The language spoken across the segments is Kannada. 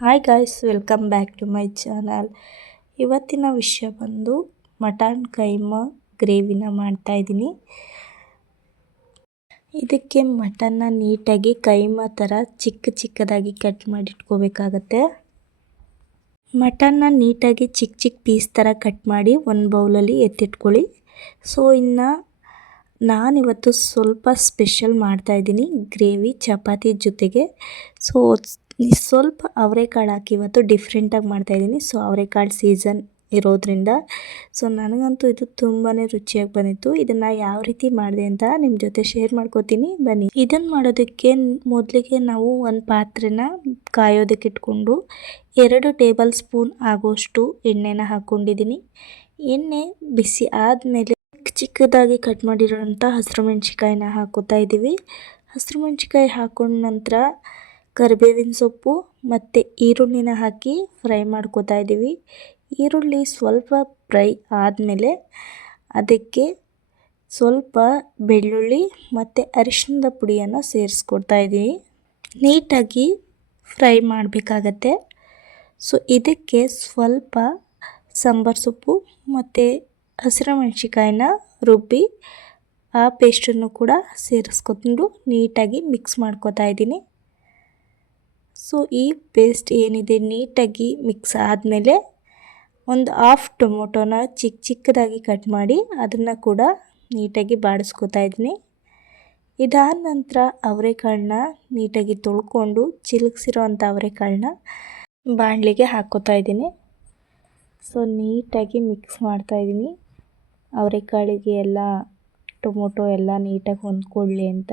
Hi guys welcome back to my channel ಇವತ್ತಿನ ವಿಷಯ ಬಂದು ಮಟನ್ ಕೈಮ ಗ್ರೇವಿನ ಮಾಡ್ತಾಯಿದ್ದೀನಿ ಇದಕ್ಕೆ ಮಟನ್ನ ನೀಟಾಗಿ ಕೈಮ ಥರ ಚಿಕ್ಕ ಚಿಕ್ಕದಾಗಿ ಕಟ್ ಮಾಡಿಟ್ಕೋಬೇಕಾಗತ್ತೆ. ಮಟನ್ನ ನೀಟಾಗಿ ಚಿಕ್ಕ ಚಿಕ್ಕ ಪೀಸ್ ಥರ ಕಟ್ ಮಾಡಿ ಒಂದು ಬೌಲಲ್ಲಿ ಎತ್ತಿಟ್ಕೊಳ್ಳಿ. ಸೊ ಇನ್ನು ನಾನಿವತ್ತು ಸ್ವಲ್ಪ ಸ್ಪೆಷಲ್ ಮಾಡ್ತಾಯಿದ್ದೀನಿ ಗ್ರೇವಿ ಚಪಾತಿ ಜೊತೆಗೆ. ಸೊ ಸ್ವಲ್ಪ ಅವರೆಕಾಳು ಹಾಕಿ ಇವತ್ತು ಡಿಫ್ರೆಂಟಾಗಿ ಮಾಡ್ತಾಯಿದ್ದೀನಿ ಸೊ ಅವರೆಕಾಳು ಸೀಸನ್ ಇರೋದ್ರಿಂದ. ಸೊ ನನಗಂತೂ ಇದು ತುಂಬಾ ರುಚಿಯಾಗಿ ಬಂದಿತ್ತು. ಇದನ್ನು ಯಾವ ರೀತಿ ಮಾಡಿದೆ ಅಂತ ನಿಮ್ಮ ಜೊತೆ ಶೇರ್ ಮಾಡ್ಕೋತೀನಿ. ಬನ್ನಿ. ಇದನ್ನು ಮಾಡೋದಕ್ಕೆ ಮೊದಲಿಗೆ ನಾವು ಒಂದು ಪಾತ್ರೆನ ಕಾಯೋದಕ್ಕೆ ಇಟ್ಕೊಂಡು ಎರಡು ಟೇಬಲ್ ಸ್ಪೂನ್ ಆಗೋಷ್ಟು ಎಣ್ಣೆನ ಹಾಕ್ಕೊಂಡಿದ್ದೀನಿ ಎಣ್ಣೆ ಬಿಸಿ ಆದಮೇಲೆ ಚಿಕ್ಕದಾಗಿ ಕಟ್ ಮಾಡಿರೋಂಥ ಹಸಿರು ಮೆಣಸಿಕಾಯಿನ ಹಾಕೋತಾ ಇದ್ದೀವಿ. ಹಸಿರು ಮೆಣಸಿಕಾಯಿ ಹಾಕೊಂಡ ನಂತರ ಕರಿಬೇವಿನ ಸೊಪ್ಪು ಮತ್ತು ಈರುಳ್ಳಿನ ಹಾಕಿ ಫ್ರೈ ಮಾಡ್ಕೋತಾ ಇದ್ದೀವಿ. ಈರುಳ್ಳಿ ಸ್ವಲ್ಪ ಫ್ರೈ ಆದಮೇಲೆ ಅದಕ್ಕೆ ಸ್ವಲ್ಪ ಬೆಳ್ಳುಳ್ಳಿ ಮತ್ತು ಅರಿಶಿಣದ ಪುಡಿಯನ್ನು ಸೇರಿಸ್ಕೊಡ್ತಾ ಇದ್ದೀವಿ. ನೀಟಾಗಿ ಫ್ರೈ ಮಾಡಬೇಕಾಗತ್ತೆ. ಸೊ ಇದಕ್ಕೆ ಸ್ವಲ್ಪ ಸಾಂಬಾರು ಸೊಪ್ಪು ಮತ್ತು ಹಸಿರು ಮೆಣಸಿಕಾಯಿನ ರುಬ್ಬಿ ಆ ಪೇಸ್ಟನ್ನು ಕೂಡ ಸೇರಿಸ್ಕೊಂಡು ನೀಟಾಗಿ ಮಿಕ್ಸ್ ಮಾಡ್ಕೋತಾ ಇದ್ದೀನಿ. ಸೊ ಈ ಪೇಸ್ಟ್ ಏನಿದೆ ನೀಟಾಗಿ ಮಿಕ್ಸ್ ಆದಮೇಲೆ ಒಂದು ಹಾಫ್ ಟೊಮೊಟೊನ ಚಿಕ್ಕ ಚಿಕ್ಕದಾಗಿ ಕಟ್ ಮಾಡಿ ಅದನ್ನು ಕೂಡ ನೀಟಾಗಿ ಬಾಡಿಸ್ಕೊತಾ ಇದ್ದೀನಿ. ಇದಾದ ನಂತರ ಅವರೆಕಾಳನ್ನ ನೀಟಾಗಿ ತೊಳ್ಕೊಂಡು ಚಿಲುಕ್ಸಿರೋ ಅಂಥ ಅವರೆಕಾಳನ್ನ ಬಾಣಲಿಗೆ ಹಾಕೋತಾ ಇದ್ದೀನಿ. ಸೊ ನೀಟಾಗಿ ಮಿಕ್ಸ್ ಮಾಡ್ತಾಯಿದ್ದೀನಿ ಅವರೆಕಾಳಿಗೆ ಎಲ್ಲ ಟೊಮೊಟೊ ಎಲ್ಲ ನೀಟಾಗಿ ಹೊಂದ್ಕೊಳ್ಳಿ ಅಂತ.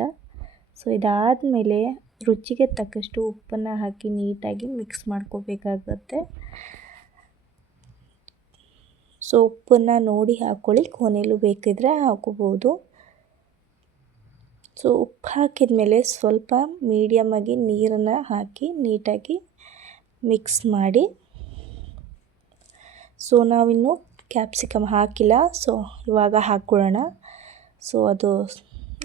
ಸೊ ಇದಾದಮೇಲೆ ರುಚಿಗೆ ತಕ್ಕಷ್ಟು ಉಪ್ಪನ್ನು ಹಾಕಿ ನೀಟಾಗಿ ಮಿಕ್ಸ್ ಮಾಡ್ಕೋಬೇಕಾಗತ್ತೆ. ಸೊ ಉಪ್ಪನ್ನು ನೋಡಿ ಹಾಕ್ಕೊಳ್ಳಿ ಕೊನೆಯಲ್ಲೂ ಬೇಕಿದ್ರೆ ಹಾಕೋಬೋದು ಸೊ ಉಪ್ಪು ಹಾಕಿದ ಮೇಲೆ ಸ್ವಲ್ಪ ಮೀಡಿಯಮಾಗಿ ನೀರನ್ನು ಹಾಕಿ ನೀಟಾಗಿ ಮಿಕ್ಸ್ ಮಾಡಿ. ಸೊ ನಾವಿನ್ನು ಕ್ಯಾಪ್ಸಿಕಮ್ ಹಾಕಿಲ್ಲ. ಸೊ ಇವಾಗ ಹಾಕ್ಕೊಳ್ಳೋಣ. ಸೊ ಅದು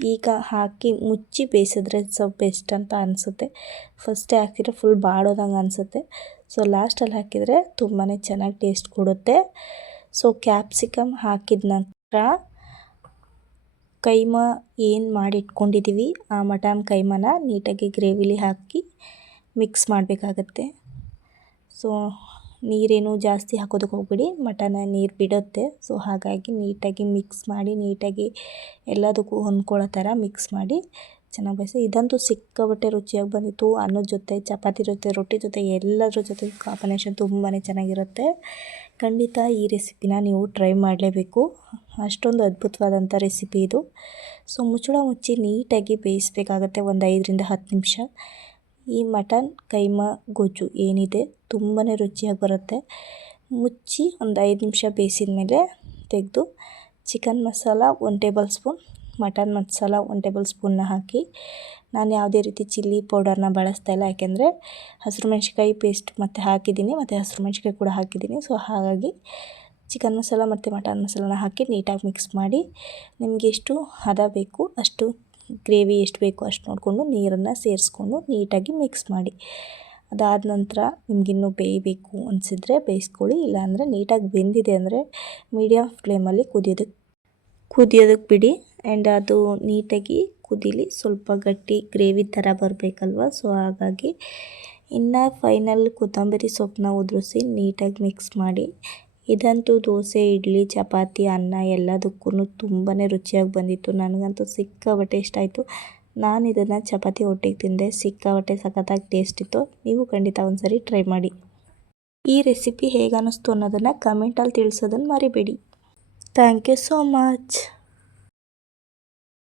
ಈಗ ಹಾಕಿ ಮುಚ್ಚಿ ಬೇಯಿಸಿದ್ರೆ ಸ್ವಲ್ಪ ಬೆಸ್ಟ್ ಅಂತ ಅನಿಸುತ್ತೆ. ಫಸ್ಟೇ ಹಾಕಿದ್ರೆ ಫುಲ್ ಬಾಡೋದಂಗೆ ಅನಿಸುತ್ತೆ. ಸೊ ಲಾಸ್ಟಲ್ಲಿ ಹಾಕಿದರೆ ತುಂಬಾ ಚೆನ್ನಾಗಿ ಟೇಸ್ಟ್ ಕೊಡುತ್ತೆ. ಸೊ ಕ್ಯಾಪ್ಸಿಕಮ್ ಹಾಕಿದ ನಂತರ ಕೈಮ ಏನು ಮಾಡಿಟ್ಕೊಂಡಿದ್ದೀವಿ ಆ ಮಟನ್ ಕೈಮನ ನೀಟಾಗಿ ಗ್ರೇವಿಲಿ ಹಾಕಿ ಮಿಕ್ಸ್ ಮಾಡಬೇಕಾಗತ್ತೆ. ಸೊ ನೀರೇನು ಜಾಸ್ತಿ ಹಾಕೋದಕ್ಕೆ ಹೋಗಬೇಡಿ. ಮಟನ ನೀರು ಬಿಡುತ್ತೆ. ಸೊ ಹಾಗಾಗಿ ನೀಟಾಗಿ ಮಿಕ್ಸ್ ಮಾಡಿ, ನೀಟಾಗಿ ಎಲ್ಲದಕ್ಕೂ ಹೊಂದ್ಕೊಳ್ಳೋ ಥರ ಮಿಕ್ಸ್ ಮಾಡಿ ಚೆನ್ನಾಗಿ ಬೇಯಿಸಿ. ಇದಂತೂ ಸಿಕ್ಕಾಬಟ್ಟೆ ರುಚಿಯಾಗಿ ಬಂದಿತ್ತು. ಅನ್ನದ ಜೊತೆ, ಚಪಾತಿ ಜೊತೆ, ರೊಟ್ಟಿ ಜೊತೆ, ಎಲ್ಲದರ ಜೊತೆ ಕಾಂಬಿನೇಷನ್ ತುಂಬಾ ಚೆನ್ನಾಗಿರುತ್ತೆ. ಖಂಡಿತ ಈ ರೆಸಿಪಿನ ನೀವು ಟ್ರೈ ಮಾಡಲೇಬೇಕು. ಅಷ್ಟೊಂದು ಅದ್ಭುತವಾದಂಥ ರೆಸಿಪಿ ಇದು. ಸೊ ಮುಚ್ಚಳ ಮುಚ್ಚಿ ನೀಟಾಗಿ ಬೇಯಿಸ್ಬೇಕಾಗತ್ತೆ ಒಂದು ಐದರಿಂದ ಹತ್ತು ನಿಮಿಷ. ಈ ಮಟನ್ ಕೈಮಾ ಗೊಜ್ಜು ಏನಿದೆ ತುಂಬಾ ರುಚಿಯಾಗಿ ಬರುತ್ತೆ. ಮುಚ್ಚಿ ಒಂದು ಐದು ನಿಮಿಷ ಬೇಯಿಸಿದ ಮೇಲೆ ತೆಗೆದು chicken masala one tablespoon, mutton masala one table ಸ್ಪೂನ್ನ ಹಾಕಿ ನಾನು ಯಾವುದೇ ರೀತಿ ಚಿಲ್ಲಿ ಪೌಡರ್ನ ಬಳಸ್ತಾ ಇಲ್ಲ. ಯಾಕೆಂದರೆ ಹಸಿರು ಮೆಣಸಿಕಾಯಿ ಪೇಸ್ಟ್ ಮತ್ತು ಹಾಕಿದ್ದೀನಿ, ಮತ್ತು ಹಸಿರು ಮೆಣಸಿಕಾಯಿ ಕೂಡ ಹಾಕಿದ್ದೀನಿ. ಸೊ, ಹಾಗಾಗಿ ಚಿಕನ್ ಮಸಾಲ ಮತ್ತು ಮಟನ್ ಮಸಾಲನ ಹಾಕಿ ನೀಟಾಗಿ ಮಿಕ್ಸ್ ಮಾಡಿ ನಿಮಗೆ ಎಷ್ಟು ಹದ ಬೇಕು ಅಷ್ಟು ಗ್ರೇವಿ ಎಷ್ಟು ಬೇಕೋ ಅಷ್ಟು ನೋಡಿಕೊಂಡು ನೀರನ್ನು ಸೇರಿಸ್ಕೊಂಡು ನೀಟಾಗಿ ಮಿಕ್ಸ್ ಮಾಡಿ. ಅದಾದ ನಂತರ ನಿಮಗಿನ್ನೂ ಬೇಯಬೇಕು ಅನಿಸಿದ್ರೆ ಬೇಯಿಸ್ಕೊಳ್ಳಿ, ಇಲ್ಲಾಂದರೆ ನೀಟಾಗಿ ಬೆಂದಿದೆ ಅಂದರೆ ಮೀಡಿಯಮ್ ಫ್ಲೇಮಲ್ಲಿ ಕುದಿಯೋದಕ್ಕೆ ಕುದಿಯೋದಕ್ಕೆ ಬಿಡಿ. ಆ್ಯಂಡ್ ಅದು ನೀಟಾಗಿ ಕುದೀಲಿ ಸ್ವಲ್ಪ ಗಟ್ಟಿ ಗ್ರೇವಿ ಥರ ಬರಬೇಕಲ್ವ? ಸೊ ಹಾಗಾಗಿ ಇನ್ನು ಫೈನಲ್ ಕೊತ್ತಂಬರಿ ಸೊಪ್ಪನ್ನ ಉದುರಿಸಿ ನೀಟಾಗಿ ಮಿಕ್ಸ್ ಮಾಡಿ ಇದಂತೂ ದೋಸೆ, ಇಡ್ಲಿ, ಚಪಾತಿ, ಅನ್ನ ಎಲ್ಲದಕ್ಕೂ ತುಂಬಾ ರುಚಿಯಾಗಿ ಬಂದಿತ್ತು. ನನಗಂತೂ ಸಿಕ್ಕಾಬಟ್ಟೆ ಇಷ್ಟ ಆಯಿತು. ನಾನು ಇದನ್ನು ಚಪಾತಿ ಒಟ್ಟಿಗೆ ತಿಂದೆ. ಸಿಕ್ಕಾಬಟ್ಟೆ ಸಖತ್ತಾಗಿ ಟೇಸ್ಟ್ ಇತ್ತು. ನೀವು ಖಂಡಿತ ಒಂದ್ಸರಿ ಟ್ರೈ ಮಾಡಿ. ಈ ರೆಸಿಪಿ ಹೇಗೆ ಅನ್ನಿಸ್ತು ಅನ್ನೋದನ್ನು ಕಮೆಂಟಲ್ಲಿ ತಿಳಿಸೋದನ್ನು ಮರಿಬೇಡಿ. Thank you so much